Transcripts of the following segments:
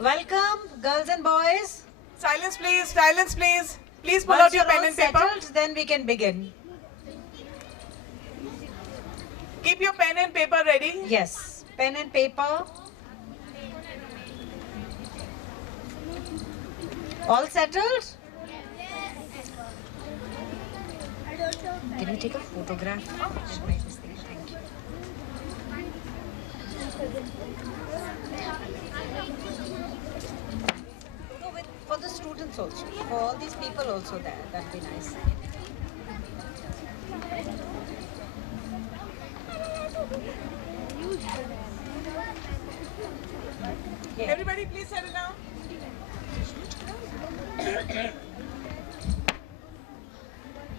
Welcome, girls and boys. Silence please, silence please. Please pull out your pen and paper. Settled, then we can begin. Keep your pen and paper ready. Yes, pen and paper. All settled? Can you take a photograph? Thank you. For the students also, for all these people also there, that'd be nice. Yeah. Everybody please settle down.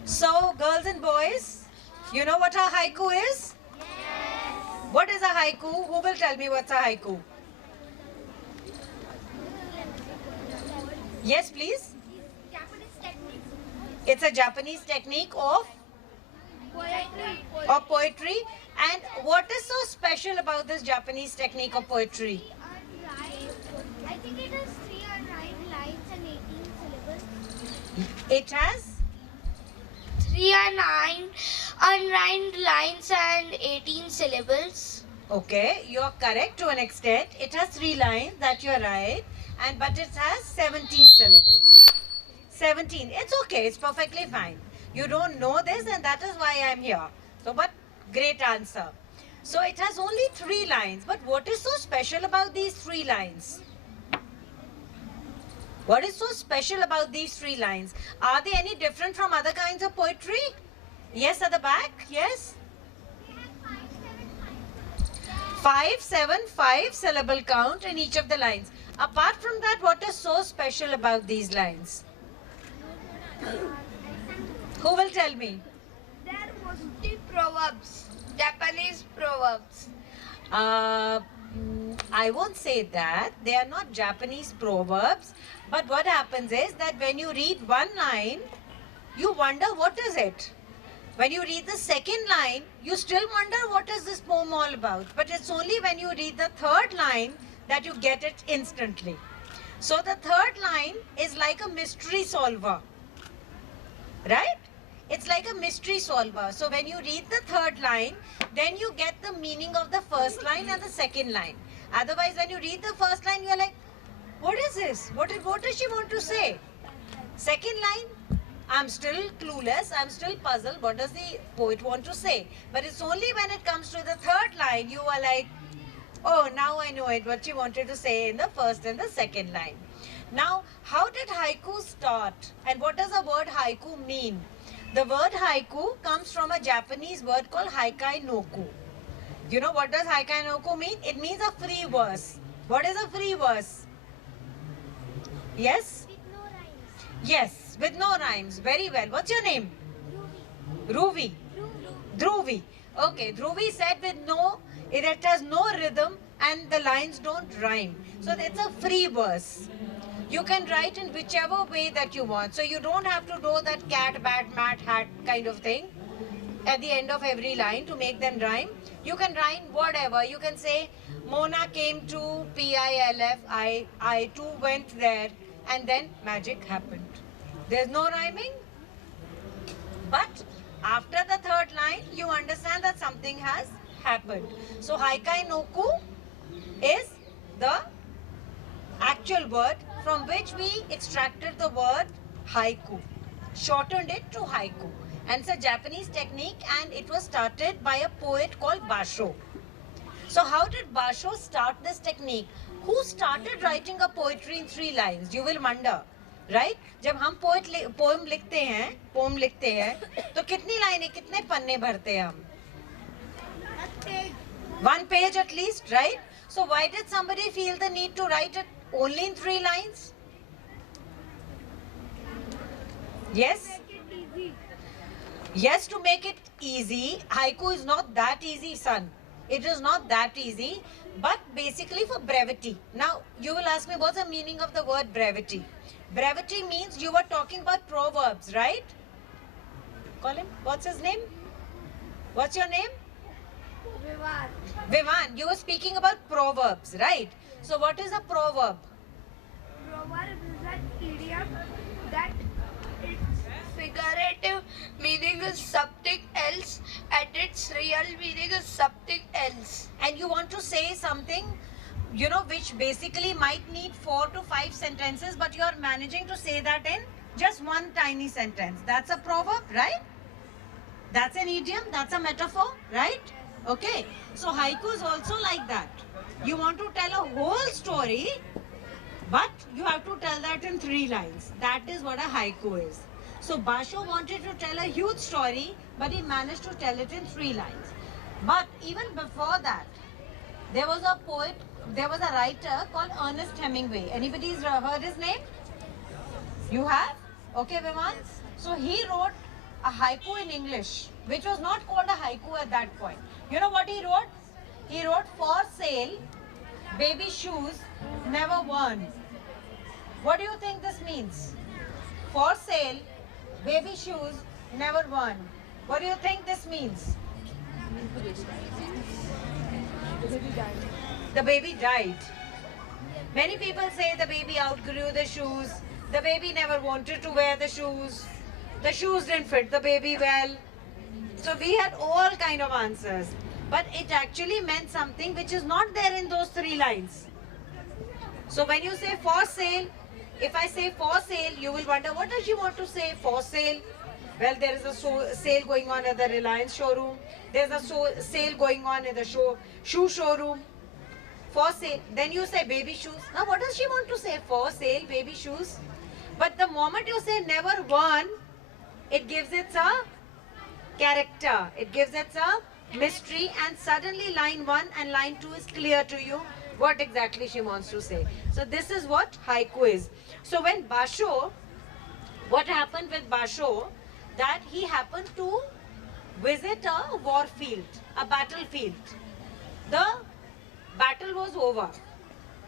So, girls and boys, you know what a haiku is? Yes. What is a haiku? Who will tell me what's a haiku? Yes, please. It's a Japanese technique of poetry. And what is so special about this Japanese technique of poetry? I think it has 3 unrhymed lines and 18 syllables. It has 3 unrhymed lines and 18 syllables. okay, you're correct to an extent. It has 3 lines, that you're right, but it has 17 syllables. 17. It's okay, it's perfectly fine. You don't know this, and that is why I'm here. So, but great answer. So it has only 3 lines, but what is so special about these 3 lines? What is so special about these 3 lines? Are they any different from other kinds of poetry? Yes, at the back, yes? 5, 7, 5 syllable count in each of the lines. Apart from that, what is so special about these lines? Who will tell me? There are mostly proverbs, Japanese proverbs. I won't say that. They are not Japanese proverbs. But what happens is that when you read one line, you wonder what is it. When you read the second line, you still wonder what is this poem all about. But it's only when you read the third line that you get it instantly. So the third line is like a mystery solver. Right? It's like a mystery solver. So when you read the third line, then you get the meaning of the first line and the second line. Otherwise, when you read the first line, you're like, what is this? What does she want to say? Second line, I'm still clueless. I'm still puzzled. What does the poet want to say? But it's only when it comes to the third line, you are like, oh, now I know it, what she wanted to say in the first and the second line. Now, how did haiku start? And what does the word haiku mean? The word haiku comes from a Japanese word called haikai noku. You know what does haikai noku mean? It means a free verse. What is a free verse? Yes? With no rhymes. Yes, with no rhymes. Very well. What's your name? Ruvi. Dhruvi. Okay, Dhruvi said it has no rhythm and the lines don't rhyme. So it's a free verse. You can write in whichever way that you want. So you don't have to do that cat, bat, mat, hat kind of thing at the end of every line to make them rhyme. You can rhyme whatever. You can say, Mona came to PILF, I too went there, and then magic happened. There's no rhyming. But after the third line, you understand that something has happened. So haikai noku is the actual word from which we extracted the word haiku, shortened it to haiku. And it's a Japanese technique, and it was started by a poet called Basho. So how did Basho start this technique? Who started writing a poetry in 3 lines? You will wonder, right? जब हम poem लिखते हैं, तो कितनी लाइनें, कितने पन्ने भरते हैं हम? 1 page at least, right? So why did somebody feel the need to write it only in 3 lines? Yes? Yes, to make it easy. Haiku is not that easy, son. It is not that easy, but basically for brevity. Now, you will ask me, what's the meaning of the word brevity? Brevity means you were talking about proverbs, right? Call him. What's his name? What's your name? Vivan. Vivan, you were speaking about proverbs, right? So what is a proverb? proverb is an idiom that its Figurative meaning is something else and its real meaning is something else. And you want to say something, you know, which basically might need 4 to 5 sentences, but you are managing to say that in just one tiny sentence. That's a proverb, right? That's an idiom, that's a metaphor, right? Okay. So haiku is also like that. You want to tell a whole story, but you have to tell that in 3 lines. That is what a haiku is. So Basho wanted to tell a huge story, but he managed to tell it in 3 lines. But even before that, there was a poet, there was a writer called Ernest Hemingway. Anybody's heard his name? You have? Okay, Viman. So he wrote a haiku in English, which was not called a haiku at that point. You know what he wrote? He wrote, for sale, baby shoes, never worn. What do you think this means? For sale, baby shoes, never worn. What do you think this means? The baby died. Many people say the baby outgrew the shoes. The baby never wanted to wear the shoes. The shoes didn't fit the baby well. So we had all kind of answers. But it actually meant something which is not there in those 3 lines. So when you say for sale, if I say for sale, you will wonder, what does she want to say for sale? Well, there is a sale going on at the Reliance showroom. There's a sale going on in the shoe showroom. For sale. Then you say baby shoes. Now what does she want to say? For sale, baby shoes. But the moment you say never worn, it gives it a character. It gives it a mystery, and suddenly line 1 and line 2 is clear to you what exactly she wants to say. So this is what haiku is. So when Basho, what happened with Basho, that he happened to visit a war field, a battlefield. The battle was over.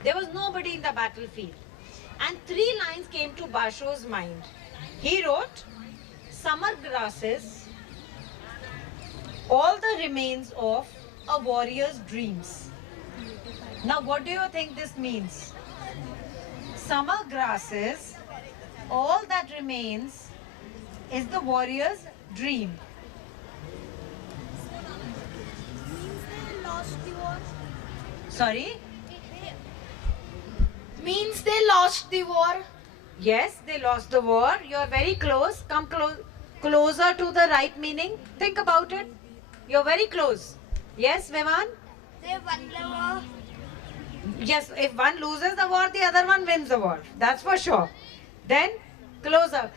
There was nobody in the battlefield. And 3 lines came to Basho's mind. He wrote, summer grasses, all the remains of a warrior's dreams. Now what do you think this means? Summer grasses, all that remains is the warrior's dream. means they lost the war. Sorry? Means they lost the war. Yes, they lost the war. You are very close. Come closer to the right meaning. Think about it. You're very close. Yes, Viman? They won the war. Yes, if one loses the war, the other one wins the war. That's for sure. Then, closer.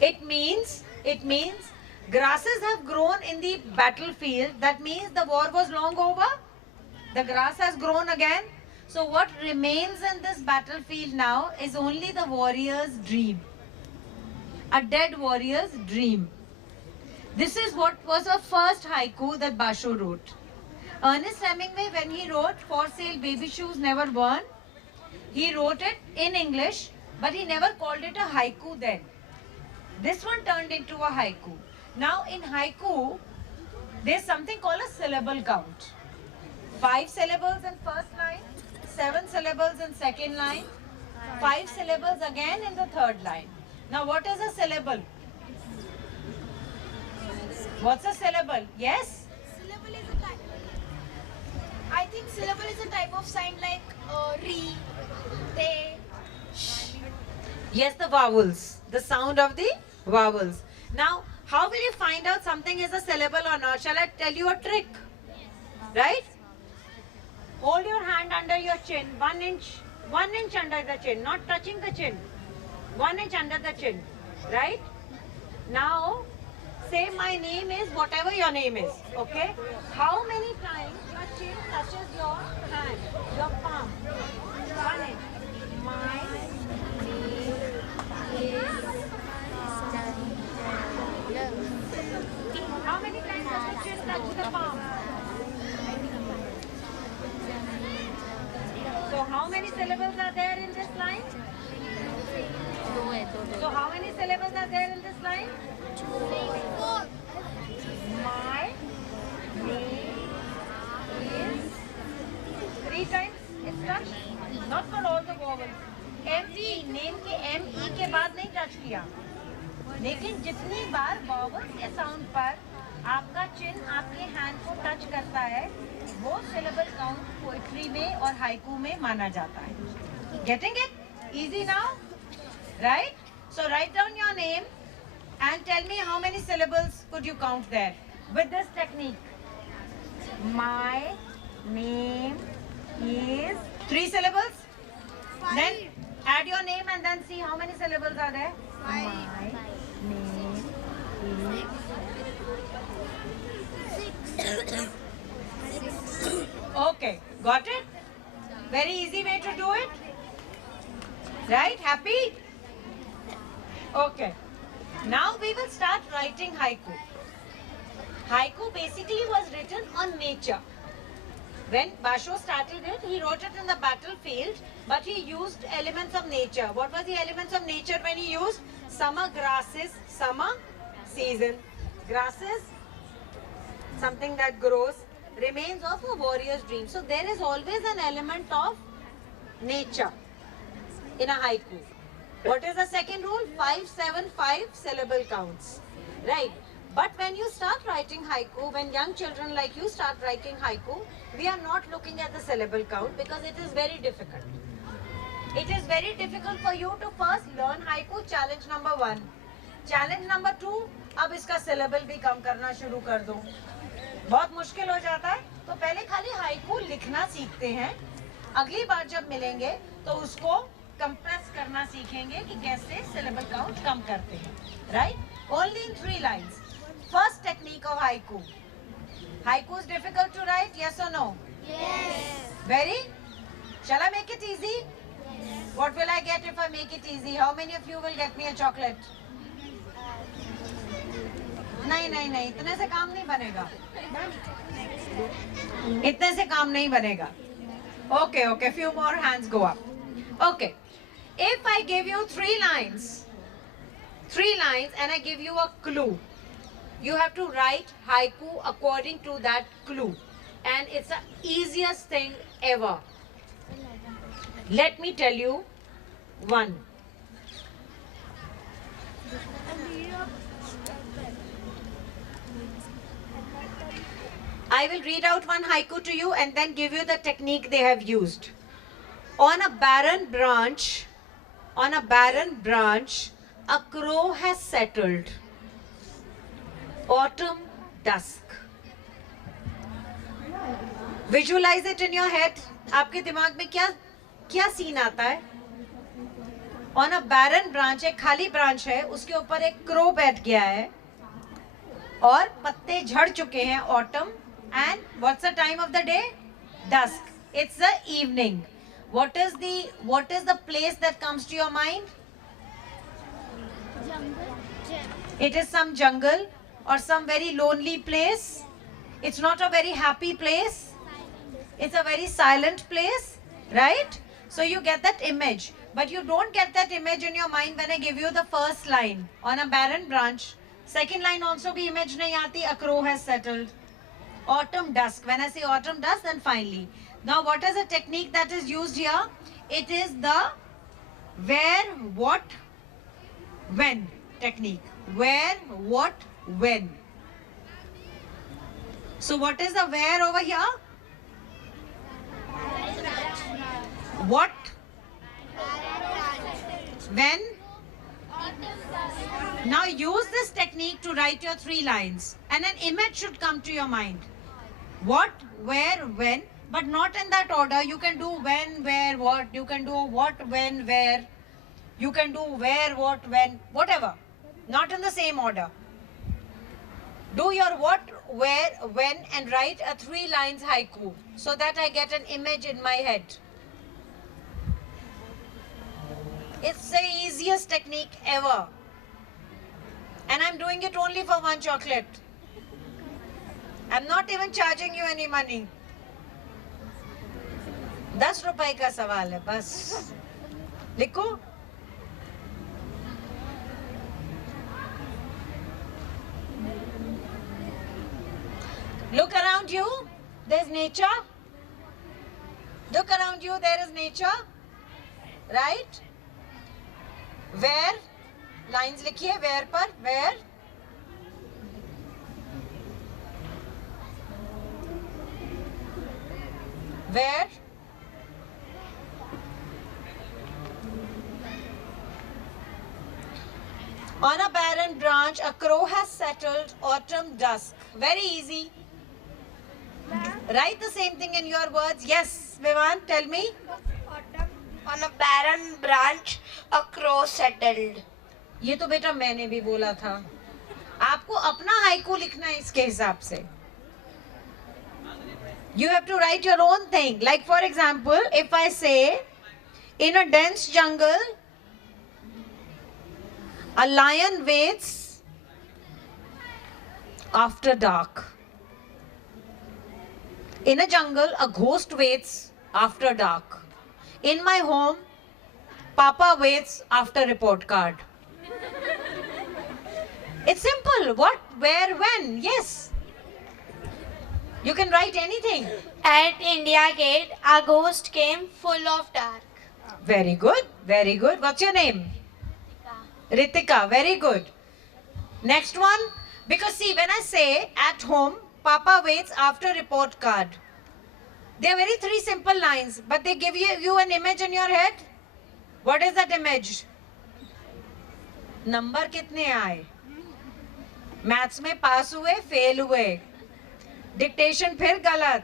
It means grasses have grown in the battlefield. That means the war was long over. The grass has grown again. So what remains in this battlefield now is only the warrior's dream. A dead warrior's dream. This is what was the first haiku that Basho wrote. Ernest Hemingway, when he wrote For Sale Baby Shoes Never Worn, he wrote it in English, but he never called it a haiku then. This one turned into a haiku. Now in haiku, there's something called a syllable count. 5 syllables in first line, 7 syllables in second line, 5 syllables again in the third line. Now what is a syllable? What's a syllable? Yes? Syllable is a type. I think syllable is a type of sign like re, they, sh. Yes, the vowels. The sound of the vowels. Now, how will you find out something is a syllable or not? Shall I tell you a trick? Right? Hold your hand under your chin, 1 inch under the chin, not touching the chin. 1 inch under the chin. Right? Now, say my name is whatever your name is. Okay? How many times your chin touches your hand, your palm? 1 inch. My name is. How many times does your chin touch the palm? So how many syllables are there in this line? So how many syllables are there in this line? My name is 3 times. vowels touch? Not for all the vowels. M-E, name के M-E के बाद नहीं touch किया, लेकिन जितनी बार vowels के sound पर आपका चिन्ह आपके हैंड को टच करता है, वो syllable count पोएट्री में और हाइकू में माना जाता है. Getting it? Easy now? Right? So write down your name and tell me how many syllables could you count there with this technique. My name is 3 syllables. 5. Then add your name and then see how many syllables are there. 5. My name is. Okay, got it? Very easy way to do it. Right? Happy? Okay. Now we will start writing haiku. Haiku basically was written on nature. When Basho started it, he wrote it in the battlefield, but he used elements of nature. What was the elements of nature when he used? Summer grasses, summer season. Grasses, something that grows, remains of a warrior's dream. So there is always an element of nature in a haiku. What is the second rule? 5, 7, 5 syllable counts. Right. But when you start writing haiku, when young children like you start writing haiku, we are not looking at the syllable count because it is very difficult. It is very difficult for you to first learn haiku, challenge number 1. Challenge number 2, अब इसका syllable भी कम करना शुरू कर दो. बहुत मुश्किल हो जाता है, तो पहले खाली haiku लिखना सीखते हैं. अगली बार जब मिलेंगे, तो उसको compress करना सीखेंगे कि कैसे syllable count कम करते हैं. Right? Only in 3 lines. First technique of haiku. Haiku is difficult to write, yes or no? Yes. Very? Shall I make it easy? Yes. What will I get if I make it easy? How many of you will get me a chocolate? नहीं नहीं नहीं, इतने से काम नहीं बनेगा. इतने से काम नहीं बनेगा. Okay, okay, few more hands go up. Okay, if I give you 3 lines and I give you a clue, you have to write haiku according to that clue, and it's the easiest thing ever. Let me tell you one. I will read out one haiku to you and then give you the technique they have used. On a barren branch, a crow has settled. Autumn dusk. Visualize it in your head. आपके दिमाग में क्या scene आता है? On a barren branch, एक खाली branch है, उसके ऊपर एक crow बैठ गया है और पत्ते झड़ चुके हैं. Autumn, and what's the time of the day? Dusk. It's the evening. What is the place that comes to your mind? It is some jungle or some very lonely place. It's not a very happy place. It's a very silent place, right? So you get that image, but you don't get that image in your mind when I give you the first line. On a barren branch. Second line also be image nahi aati. A crow has settled. Autumn dusk. When I say autumn dusk, then finally. Now what is the technique that is used here? It is the where, what, when technique. Where, what, when. So what is the where over here? What? When? Now use this technique to write your 3 lines, and an image should come to your mind. What, where, when, but not in that order. You can do when, where, what. You can do what, when, where. You can do where, what, when, whatever. Not in the same order. Do your what, where, when, and write a 3 lines haiku so that I get an image in my head. It's the easiest technique ever. And I'm doing it only for 1 chocolate. I'm not even charging you any money. 10 रुपए का सवाल है बस. लिखो. Look around you. There's nature. Look around you. you there is nature, right? Where? Lines likhiye, where par, where? Where? On a barren branch, a crow has settled autumn dusk. Very easy. Write the same thing in your words. Yes, Vivan, tell me. On a barren branch, a crow settled. ये तो बेटा मैंने भी बोला था. आपको अपना haiku लिखना है इसके हिसाब से. You have to write your own thing. Like for example, if I say, in a dense jungle, a lion waits after dark. In a jungle, a ghost waits after dark. In my home, Papa waits after report card. It's simple. What, where, when? Yes. You can write anything. At India Gate, a ghost came full of dark. Very good. Very good. What's your name? Ritika. Very good. Next one. Because see, when I say at home, Papa waits after report card. They are very three simple lines, but they give you an image in your head. What is that image? Number कितने आए? Maths में पास हुए, fail हुए. Dictation फिर गलत.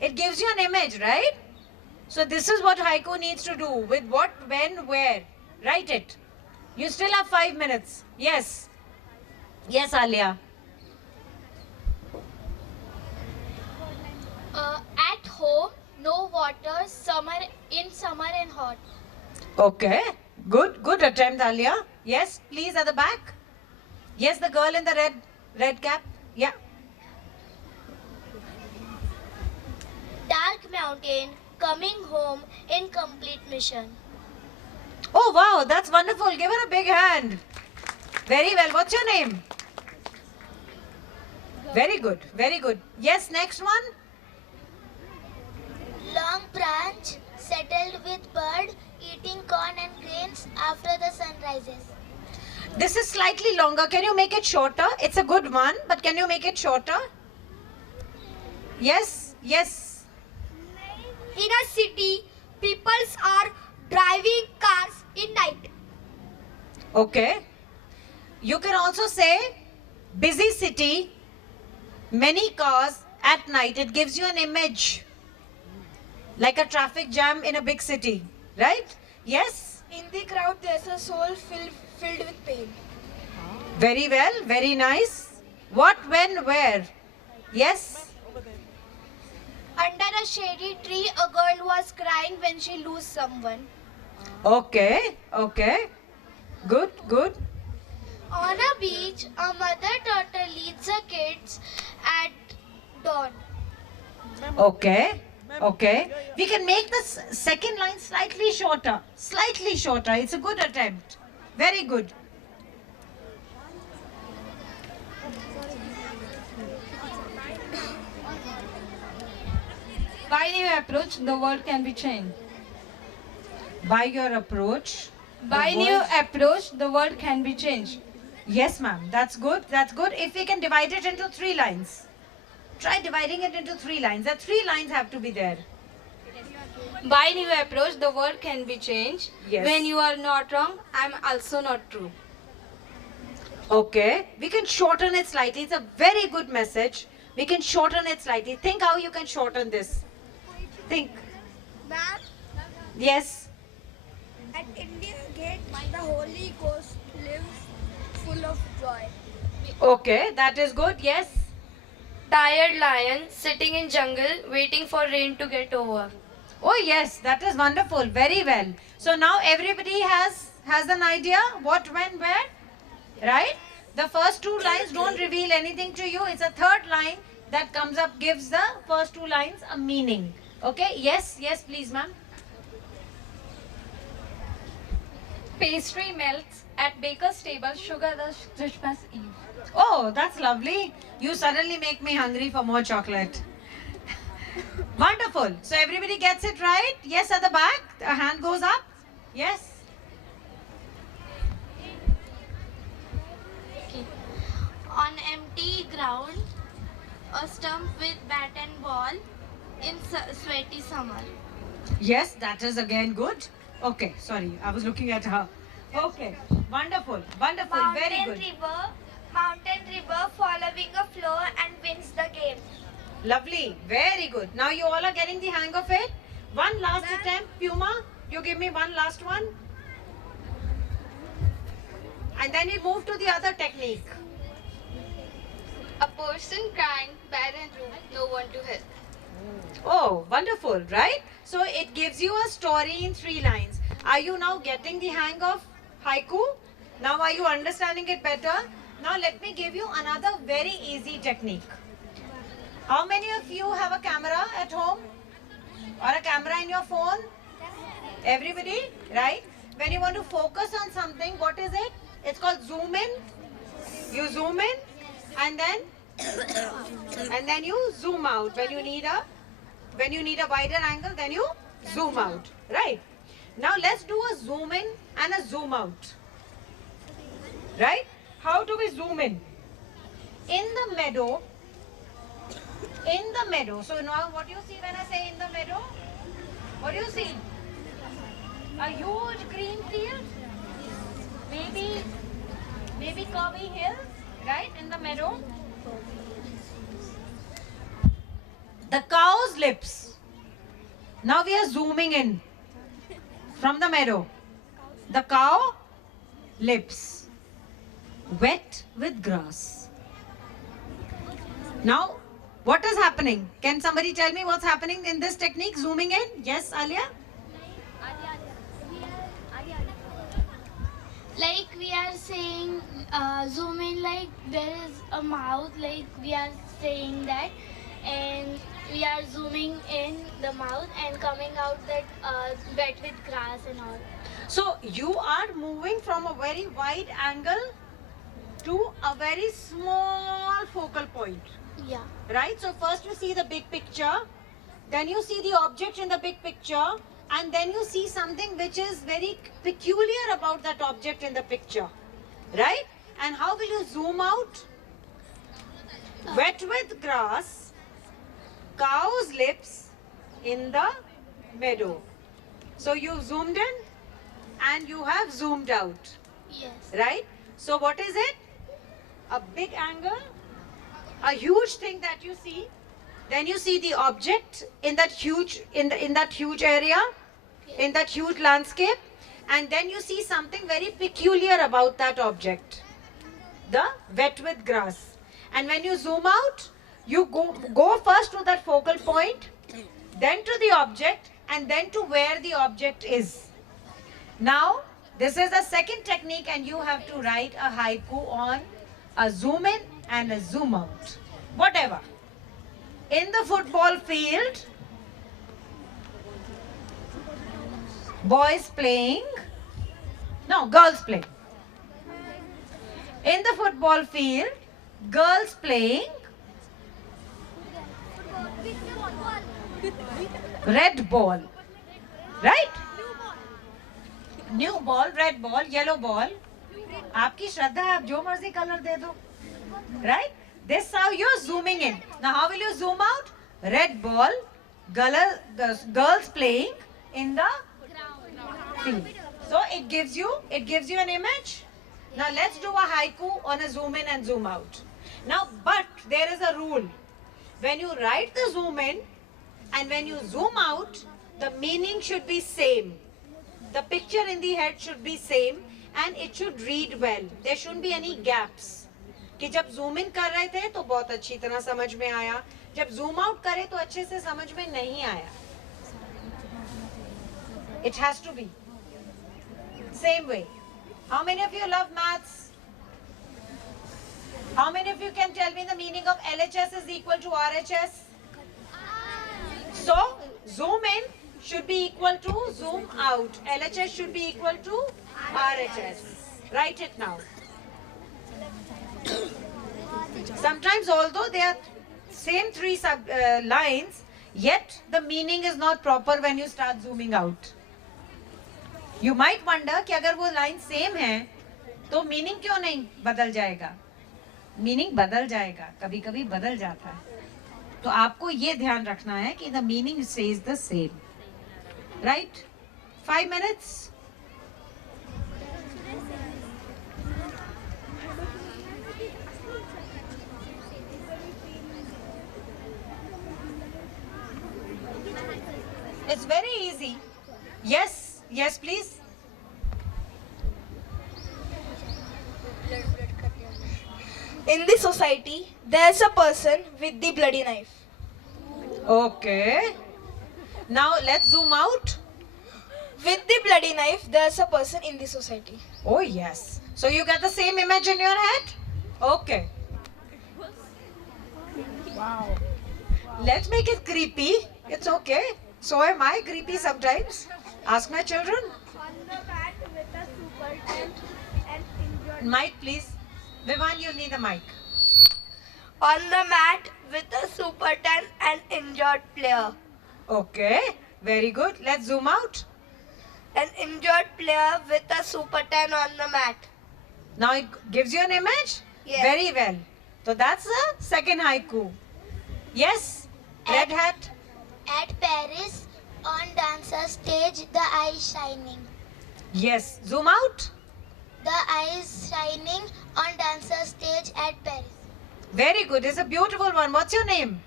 It gives you an image, right? So this is what haiku needs to do. With what, when, where. Write it. You still have 5 minutes. Yes. Yes, Alia. At home, no water, summer and hot. Okay. Good attempt, Alia. Yes, please at the back. Yes, the girl in the red cap. Yeah. Dark mountain, coming home, incomplete mission. Oh wow, that's wonderful. Give her a big hand. Very well. What's your name? Very good. Very good. Yes, next one. Long branch, settled with bird, eating corn and grains after the sun rises. This is slightly longer. Can you make it shorter? It's a good one, but can you make it shorter? Yes, yes. In a city, people are driving cars in night. Okay. You can also say busy city, many cars at night. It gives you an image. Like a traffic jam in a big city, right? Yes? In the crowd, there's a soul filled with pain. Very well, very nice. What, when, where? Yes? Under a shady tree, a girl was crying when she lost someone. Okay, okay. Good, good. On a beach, a mother turtle leads her kids at dawn. Okay, okay. We can make the second line slightly shorter. Slightly shorter. It's a good attempt. Very good. By new approach, the world can be changed. By your approach. By the new world- approach, the world can be changed. Yes, ma'am. That's good. That's good. If we can divide it into 3 lines. Try dividing it into 3 lines. The 3 lines have to be there. By new approach, the world can be changed. Yes. When you are not wrong, I am also not true. Okay. We can shorten it slightly. It's a very good message. We can shorten it slightly. Think how you can shorten this. Think. Ma'am, Yes. at India Gate, the Holy Ghost lives full of joy. Okay. That is good. Yes. Tired lion sitting in jungle waiting for rain to get over. Oh yes. That is wonderful. Very well. So now everybody has an idea what, when, where. Right? The first 2 lines don't reveal anything to you. It's a third line that comes up, gives the first 2 lines a meaning. Okay? Yes, yes, please, ma'am. Pastry melts at baker's table, sugar the Christmas Eve. Oh, that's lovely. You suddenly make me hungry for more chocolate. Wonderful. So everybody gets it right? Yes, at the back. A hand goes up. Yes. On empty ground, a stump with bat and ball in sweaty summer. Yes, that is again good. Okay, sorry, I was looking at her. Okay, wonderful, wonderful, very good. Mountain river following a flow and wins the game. Lovely, very good. Now you all are getting the hang of it. One last attempt, Puma. You give me one last one. And then we move to the other technique. A person crying, bad and rude, no one to help. Oh, wonderful, right? So it gives you a story in 3 lines. Are you now getting the hang of haiku? Now are you understanding it better? Now let me give you another very easy technique. How many of you have a camera at home? Or a camera in your phone? Everybody, right? When you want to focus on something, what is it? It's called zoom in. You zoom in and then you zoom out. When you need a wider angle, then you zoom out, right? Now let's do a zoom in and a zoom out, right? How do we zoom in? In the meadow. So now what do you see when I say in the meadow? What do you see? A huge green field, maybe curvy hills, right? In the meadow. The cow's lips. Now we are zooming in from the meadow. The cow lips, wet with grass. Now, what is happening? Can somebody tell me what's happening in this technique, zooming in? Yes, Alia? Like we are saying, zoom in, like there is a mouth, like we are saying that, and we are zooming in the mouth and coming out that wet with grass and all. So you are moving from a very wide angle to a very small focal point, Yeah. right? So first you see the big picture, then you see the object in the big picture, and then you see something which is very peculiar about that object in the picture, right? And how will you zoom out? Wet with grass, cow's lips in the meadow. So you've zoomed in and you have zoomed out, Yes. right? So what is it? A big angle, a huge thing that you see. Then you see the object in that huge in that huge area, in that huge landscape, and then you see something very peculiar about that object, the wet with grass. And when you zoom out, you go first to that focal point, then to the object, and then to where the object is. Now, this is the second technique, and you have to write a haiku on a zoom in and a zoom out. Whatever. In the football field, boys playing, no, girls playing. In the football field, girls playing red ball, right? New ball, red ball, yellow ball. आपकी श्रद्धा है, आप जो मर्जी colour दे दो, right? This is how you're zooming in. Now how will you zoom out? Red ball, girls playing in the field. So it gives you an image. Now let's do a haiku on a zoom in and zoom out. Now, but there is a rule. When you write the zoom in and when you zoom out, the meaning should be same. The picture in the head should be same and it should read well. There shouldn't be any gaps. कि जब zoom in कर रहे थे तो बहुत अच्छी तरह समझ में आया, जब zoom out करे तो अच्छे से समझ में नहीं आया. It has to be same way. How many of you love maths? How many of you can tell me the meaning of LHS is equal to RHS? So zoom in should be equal to zoom out. LHS should be equal to RHS. Write it now. Sometimes although they are same 3 lines, Yet the meaning is not proper when you start zooming out. You might wonder कि अगर वो line same है तो meaning क्यों नहीं बदल जाएगा? Meaning बदल जाएगा, कभी-कभी बदल जाता है. तो आपको ये ध्यान रखना है कि the meaning stays the same. Right? 5 minutes. It's very easy. Yes, yes, please. In the society, there's a person with the bloody knife. Okay. Now let's zoom out. With the bloody knife, there's a person in the society. Oh, yes. So you get the same image in your head? Okay. Wow. Let's make it creepy. It's okay. So am I creepy sometimes. Ask my children. On the mat with a super tent and injured. Mic, please. Vivan, you need a mic. On the mat with a super 10 and injured player. Okay. Very good. Let's zoom out. An injured player with a super 10 on the mat. Now it gives you an image? Yes. Very well. So that's the second haiku. Yes? Red hat? At Paris, on dancer stage, the eyes shining. Yes. Zoom out. The eyes shining on dancer stage at Paris. Very good. It's a beautiful one. What's your name?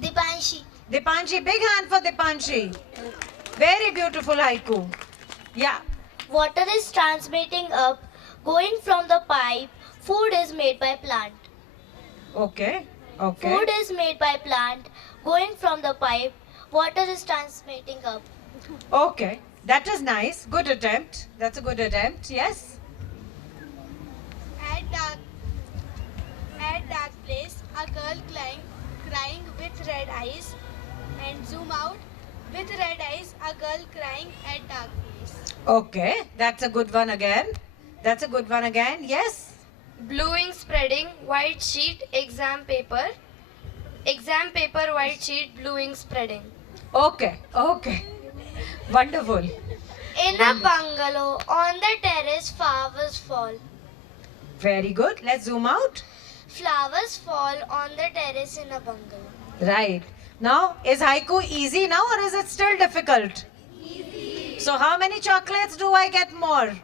Dipanshi. Dipanshi. Big hand for Dipanshi. Very beautiful haiku. Yeah. Water is transmitting up, going from the pipe. Food is made by plant. Okay. Okay. Food is made by plant, going from the pipe. Water is transmitting up. Okay. That is nice. Good attempt. That's a good attempt. Yes. At dark place, a girl crying with red eyes. And zoom out. With red eyes, a girl crying at dark place. Okay. That's a good one again. That's a good one again. Yes. Bluing spreading, white sheet, exam paper. Exam paper, white sheet, bluing spreading. Okay. Okay. Wonderful. In a bungalow, on the terrace, flowers fall. Very good. Let's zoom out. Flowers fall on the terrace in a bungalow. Right. Now, is haiku easy now or is it still difficult? Easy. So how many chocolates do I get more?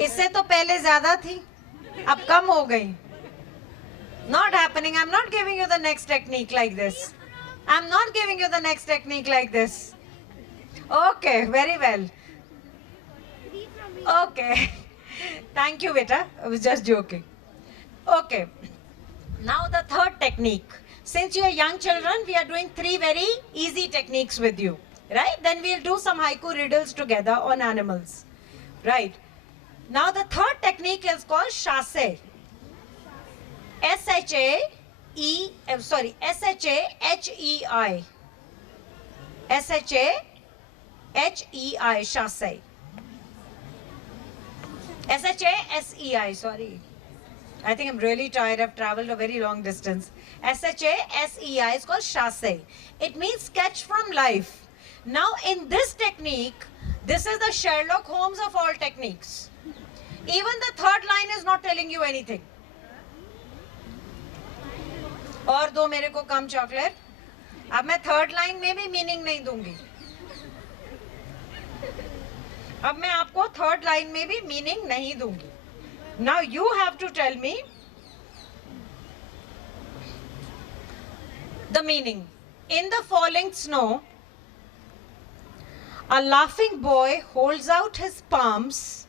इससे तो पहले ज़्यादा थी, अब कम हो गई. Not happening. I'm not giving you the next technique like this. I'm not giving you the next technique like this. Okay, very well. Okay. Thank you, beta. I was just joking. Okay. Now the third technique. Since you are young children, we are doing 3 very easy techniques with you. Right? Then we'll do some haiku riddles together on animals. Right. Now the third technique is called Shasai. S-H-A-H-E-I. S-H-A-H-E-I, Shasai. S-H-A-S-E-I, sorry. I think I'm really tired. I've traveled a very long distance. S-H-A-S-E-I is called Shasai. It means sketch from life. Now in this technique, this is the Sherlock Holmes of all techniques. Even the third line is not telling you anything. और दो मेरे को कम chocolate. अब मैं third line में भी meaning नहीं दूंगी. अब मैं आपको थर्ड लाइन में भी मीनिंग नहीं दूंगी. Now you have to tell me the meaning. In the falling snow, a laughing boy holds out his palms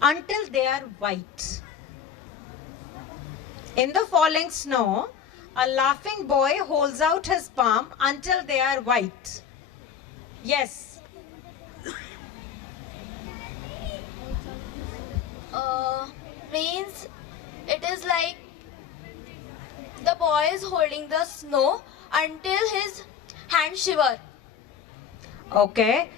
until they are white. In the falling snow, a laughing boy holds out his palm until they are white. Yes. Means it is like the boy is holding the snow until his hand shiver. Okay.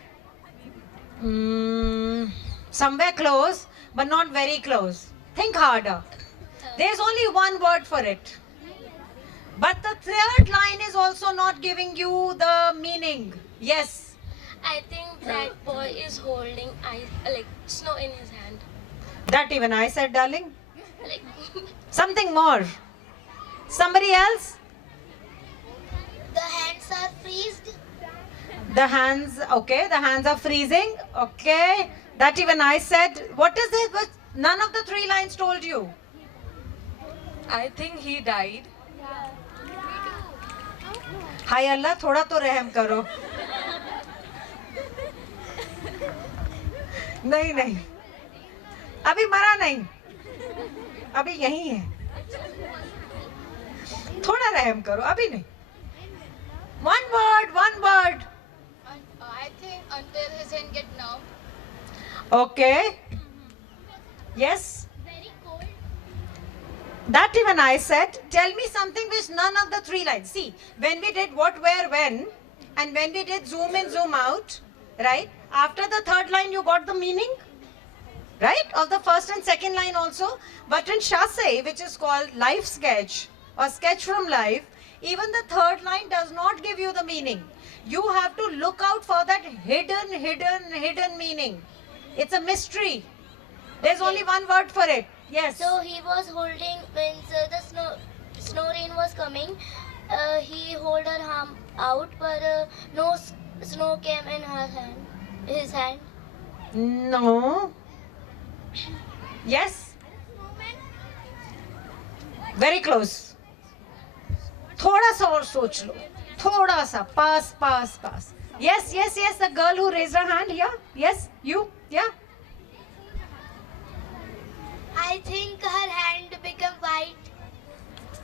Somewhere close, but not very close. Think harder. There's only one word for it. But the third line is also not giving you the meaning. Yes. I think that boy is holding like snow in his hand. That even I said, darling. Like Something more. Somebody else? The hands are freezed. The hands, okay, the hands are freezing. Okay. That even I said. What is it? What none of the three lines told you? I think he died. हाय अल्लाह थोड़ा तो रहम करो. नहीं नहीं अभी मरा नहीं, अभी यही है. थोड़ा रहम करो, अभी नहीं. One word, one word. I think until his hand get numb. Okay. Yes. That even I said. Tell me something which none of the three lines. See, when we did what, where, when, and when we did zoom in, zoom out, right? After the third line, you got the meaning, right? Of the first and second line also. But in Chasse, which is called life sketch or sketch from life, even the third line does not give you the meaning. You have to look out for that hidden meaning. It's a mystery. There's only one word for it. Yes. so he was holding when the snow rain was coming. He hold her arm out, but no snow came in his hand. No. Yes. Very close. थोड़ा सा और सोच लो. थोड़ा सा. Pass. Yes. The girl who raised her hand here. Yes. You. Yeah. I think her hand became white.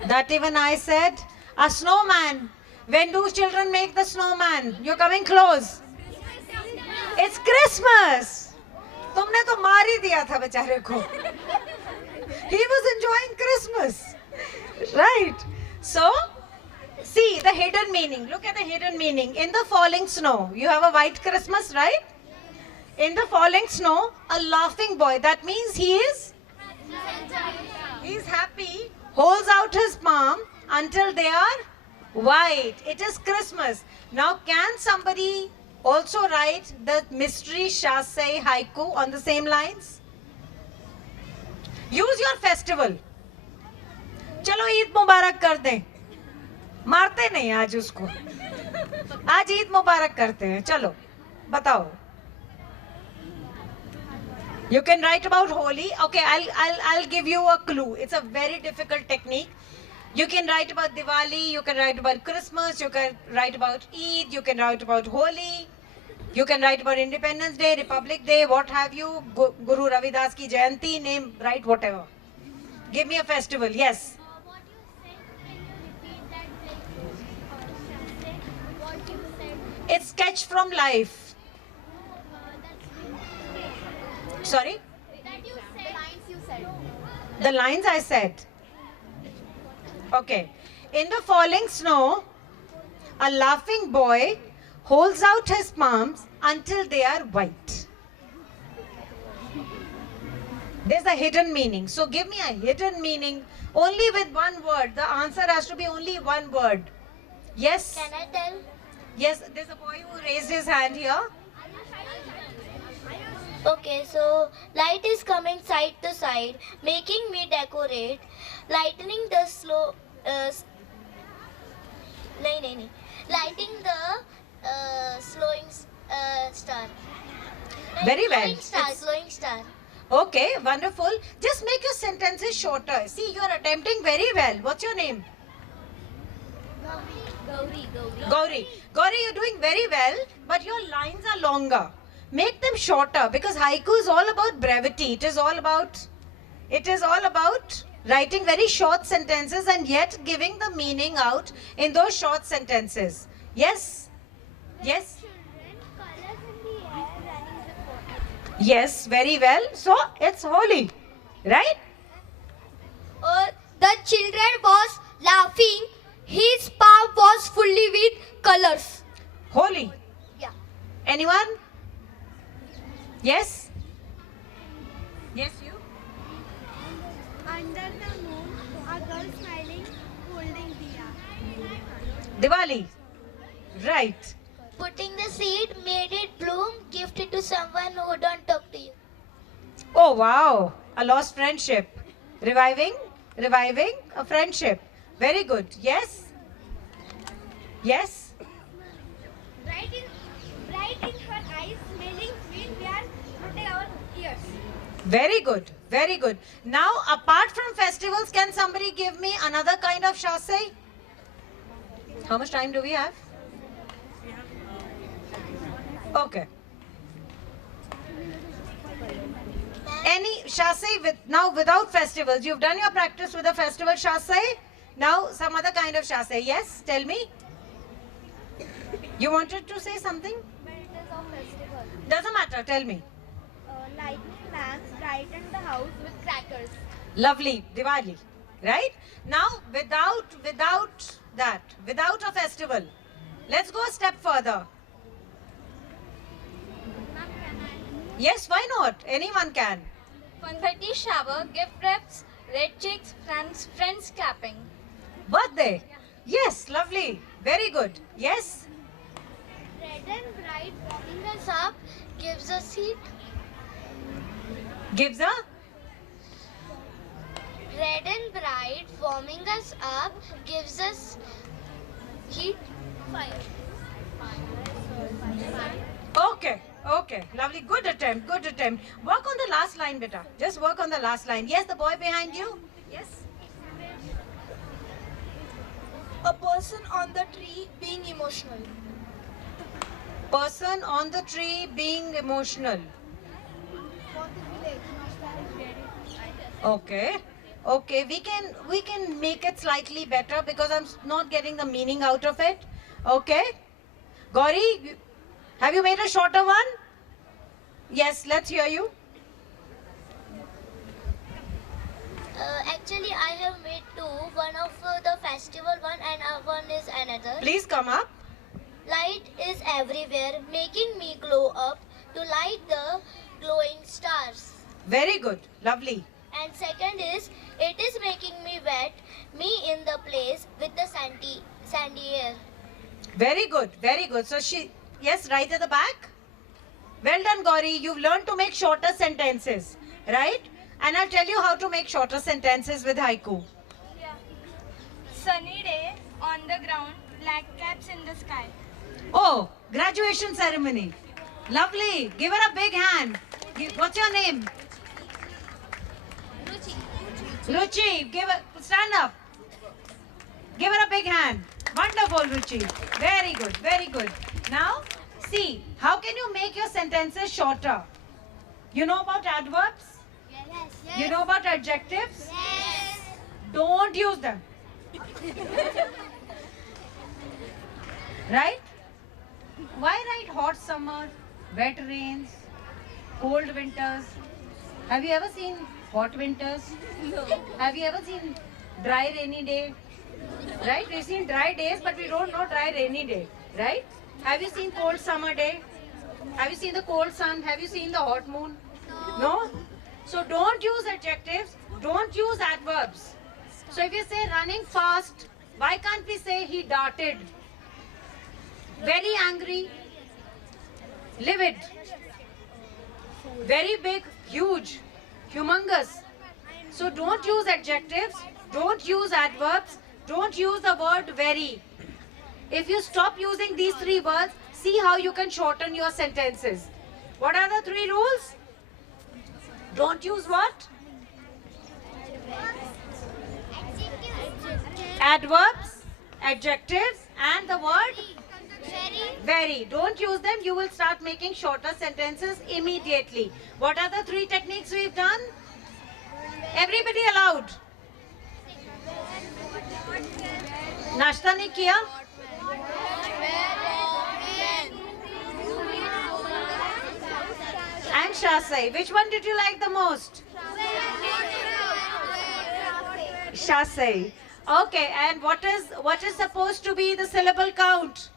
That even I said. A snowman. When do children make the snowman? You're coming close. It's Christmas. तुमने तो मार ही दिया था बेचारे को. He was enjoying Christmas. Right. So, see the hidden meaning. Look at the hidden meaning. In the falling snow, you have a white Christmas, right? In the falling snow, a laughing boy. That means he's happy. Holds out his palm until they are white. It is Christmas. Now, can somebody also write the mystery Chasse haiku on the same lines? Use your festival. चलो ईद मुबारक कर दें. मारते नहीं आज उसको. आज ईद मुबारक करते हैं. चलो बताओ. You can write about Holi. Okay, I'll give you a clue. It's a very difficult technique. You can write about Diwali, you can write about Christmas, you can write about Eid, you can write about Holi, you can write about Independence Day, Republic Day, what have you, Guru Ravidas ki Jayanti, name, write whatever. Give me a festival, yes. What you said, can you repeat that like what you said? It's sketch from life. Sorry? That you said. The lines you said. The lines I said. Okay. In the falling snow, a laughing boy holds out his palms until they are white. There's a hidden meaning. So give me a hidden meaning only with one word. The answer has to be only one word. Yes? Can I tell? Yes, there's a boy who raised his hand here. Okay, so light is coming side to side, making me decorate, lightening the lighting the star. Very well. Glowing star. Okay, wonderful. Just make your sentences shorter. See, you are attempting very well. What's your name? Gauri. Gauri, you're doing very well, but your lines are longer. Make them shorter because haiku is all about brevity. It is all about writing very short sentences and yet giving the meaning out in those short sentences. Yes? Yes? Yes, very well. So, it's Holi, right? The children was laughing. His palm was fully with colors. Holi. Yeah. Anyone? Yes? Yes, you? Under the moon, a girl smiling, holding diya. Diwali. Right. Putting the seed made it bloom. Gift it to someone who don't talk to you. Oh wow, a lost friendship. Reviving a friendship. Very good. Yes? Yes? Bright in her eyes, smelling sweet, we are putting our ears. Very good. Very good. Now, apart from festivals, can somebody give me another kind of chasse? How much time do we have? Okay. Any chasse now without festivals? You've done your practice with a festival chasse. Now some other kind of chasse. Yes, tell me. You wanted to say something? But it is of festival. Doesn't matter. Tell me. Lighting lamps brighten the house with crackers. Lovely, Diwali, right? Now, without a festival, let's go a step further. Yes, why not? Anyone can. Confetti shower, gift wraps, red chicks, friends clapping. Birthday. Yes, lovely. Very good. Yes. Red and bright warming us up gives us heat. Gives a Red and bright warming us up gives us heat. Fire. Okay, okay. Lovely. Good attempt, good attempt. Work on the last line, beta. Just work on the last line. Yes, the boy behind you. Yes. A person on the tree being emotional. Person on the tree being emotional. Okay. Okay, we can make it slightly better because I'm not getting the meaning out of it. Okay. Gauri, have you made a shorter one? Yes, let's hear you. Actually, I have made two. One of the festival one and one is another. Please come up. Light is everywhere, making me glow up to light the glowing stars. Very good. Lovely. And second is, it is making me wet, me in the place with the sandy air. Very good. Very good. So yes, right at the back. Well done, Gauri. You've learned to make shorter sentences, right? And I'll tell you how to make shorter sentences with haiku. Sunny day on the ground, black caps in the sky. Oh, graduation ceremony. Lovely. Give her a big hand. What's your name? Ruchi. Stand up. Give her a big hand. Wonderful, Ruchi. Very good. Very good. Now, see, how can you make your sentences shorter? You know about adverbs? Yes. You know about adjectives? Yes. Don't use them. Right? Why write hot summer, wet rains, cold winters? Have you ever seen hot winters? No. Have you ever seen dry rainy day? Right? We've seen dry days, but we don't know dry rainy day. Right? Have you seen cold summer day? Have you seen the cold sun? Have you seen the hot moon? No? So don't use adjectives. Don't use adverbs. So if you say running fast, why can't we say he darted? Very angry, livid, very big, huge, humongous. So don't use adjectives, don't use adverbs, don't use the word very. If you stop using these three words, see how you can shorten your sentences. What are the three rules? Don't use what? Adverbs, adjectives, and the word very. Don't use them. You will start making shorter sentences immediately. What are the three techniques we've done? Everybody allowed. Nashta nahi kiya? And Shasai. Which one did you like the most? Shasai. Okay, and what is supposed to be the syllable count?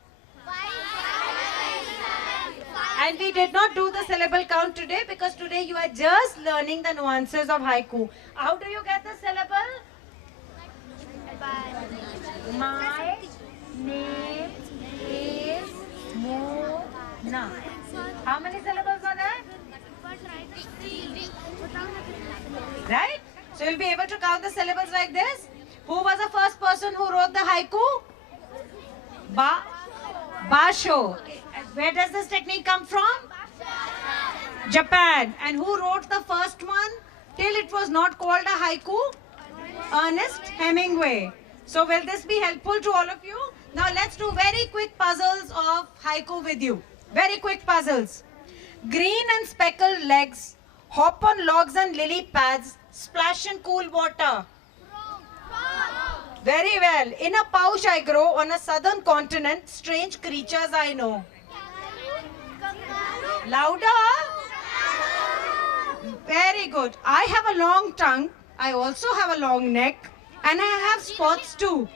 And we did not do the syllable count today because today you are just learning the nuances of haiku. How do you get the syllable? My, name is Mona. How many syllables are there? Right? So you'll be able to count the syllables like this. Who was the first person who wrote the haiku? Basho. Where does this technique come from? Japan. And who wrote the first one? Till it was not called a haiku? Ernest Hemingway. So will this be helpful to all of you? Now let's do very quick puzzles of haiku with you. Very quick puzzles. Green and speckled legs, hop on logs and lily pads, splash in cool water. Very well. In a pouch I grow, on a southern continent, strange creatures I know. Louder. Very good. I have a long tongue, I also have a long neck, and I have spots too.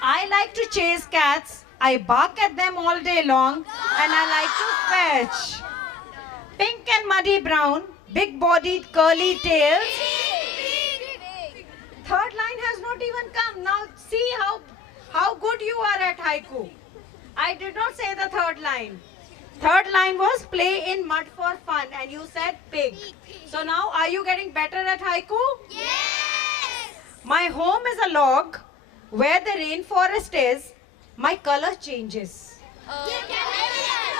I like to chase cats, I bark at them all day long, and I like to fetch. Pink and muddy brown, big-bodied curly tails. Third line has not even come. Now see how good you are at haiku. I did not say the third line. Third line was play in mud for fun, and you said pig. So now are you getting better at haiku? Yes! My home is a log. Where the rainforest is, my color changes.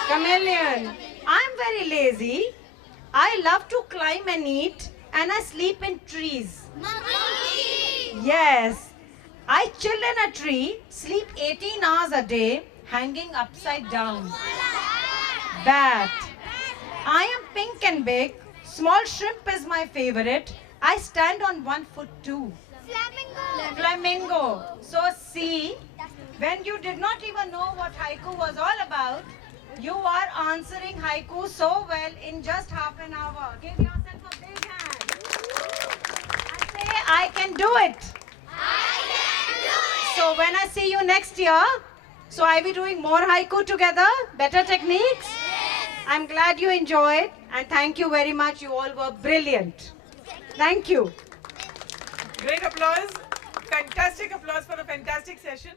Chameleon. I'm very lazy. I love to climb and eat, and I sleep in trees. Yes. I chill in a tree, sleep 18 hours a day, hanging upside down. Bat. I am pink and big. Small shrimp is my favorite. I stand on one foot too. Flamingo. So see, when you did not even know what haiku was all about, you are answering haiku so well in just half an hour. Give yourself a big hand. And say, I can do it. So when I see you next year, so I will be doing more haiku together, better techniques. I'm glad you enjoyed, and thank you very much. You all were brilliant. Thank you. Great applause. Fantastic applause for a fantastic session.